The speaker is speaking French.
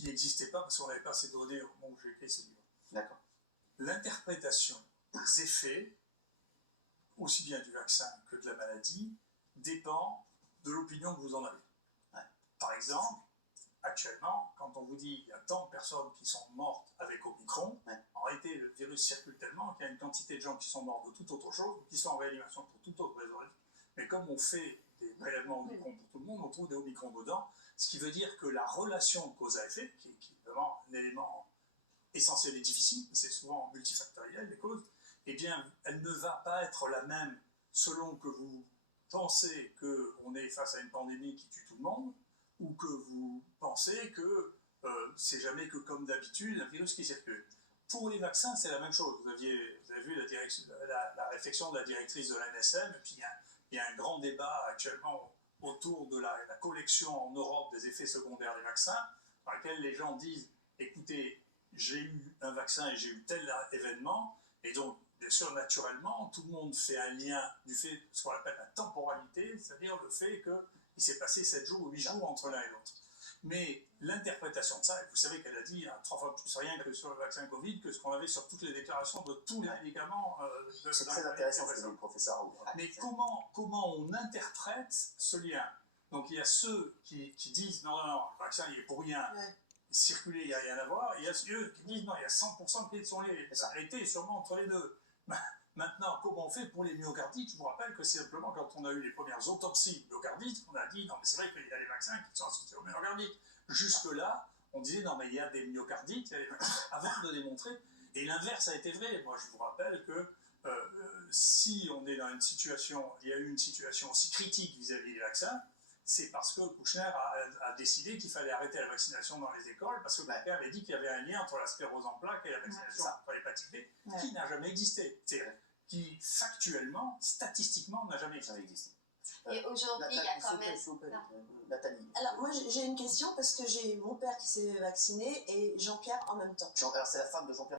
qui n'existait pas parce qu'on n'avait pas ces données au moment où j'ai écrit ce livre. D'accord. L'interprétation des effets, aussi bien du vaccin que de la maladie, dépend de l'opinion que vous en avez. Ouais. Par exemple, actuellement, quand on vous dit qu'il y a tant de personnes qui sont mortes avec Omicron, ouais. En réalité, le virus circule tellement qu'il y a une quantité de gens qui sont morts de toute autre chose, qui sont en réanimation pour toute autre raison. Mais comme on fait des prélèvements Omicron pour tout le monde, on trouve des Omicron dedans, ce qui veut dire que la relation de cause à effet, qui est vraiment un élément essentiel et difficile, c'est souvent multifactoriel les causes, eh bien, elle ne va pas être la même selon que vous pensez qu'on est face à une pandémie qui tue tout le monde, ou que vous pensez que c'est jamais que comme d'habitude un virus qui circule. Pour les vaccins, c'est la même chose. Vous avez vu la réflexion de la directrice de l'ANSM, et puis il y a un grand débat actuellement autour de la collection en Europe des effets secondaires des vaccins, dans lequel les gens disent, écoutez, j'ai eu un vaccin et j'ai eu tel événement, et donc, bien sûr, naturellement, tout le monde fait un lien du fait de ce qu'on appelle la temporalité, c'est-à-dire le fait qu'il s'est passé 7 jours ou 8 jours entre l'un et l'autre. Mais l'interprétation de ça, et vous savez qu'elle a dit 3 fois plus rien que sur le vaccin Covid que ce qu'on avait sur toutes les déclarations de tous les médicaments. C'est très intéressant ce que dit le professeur. Mais comment on interprète ce lien? Donc il y a ceux qui disent non, le vaccin il est pour rien, circuler il n'y a rien à voir, et il y a ceux qui disent non, il y a 100% qui sont liés. Ça a été sûrement entre les deux. Maintenant, comment on fait pour les myocardites? Je vous rappelle que c'est simplement quand on a eu les premières autopsies myocardites, on a dit non, mais c'est vrai qu'il y a les vaccins qui sont associés aux myocardites. Jusque-là, on disait non, mais il y a des myocardites, avant de démontrer. Et l'inverse a été vrai. Moi, je vous rappelle que si on est dans une situation, il y a eu une situation aussi critique vis-à-vis des vaccins, c'est parce que Kouchner a décidé qu'il fallait arrêter la vaccination dans les écoles, parce que quelqu'un avait dit qu'il y avait un lien entre la sclérose en plaques et la vaccination contre l'hépatite B, qui n'a jamais existé. Qui, factuellement, statistiquement, n'a jamais existé. Et aujourd'hui, il y a quand même... Nathalie. Alors, moi, j'ai une question, parce que j'ai mon père qui s'est vacciné et Jean-Pierre en même temps. Alors, c'est la femme de Jean-Pierre.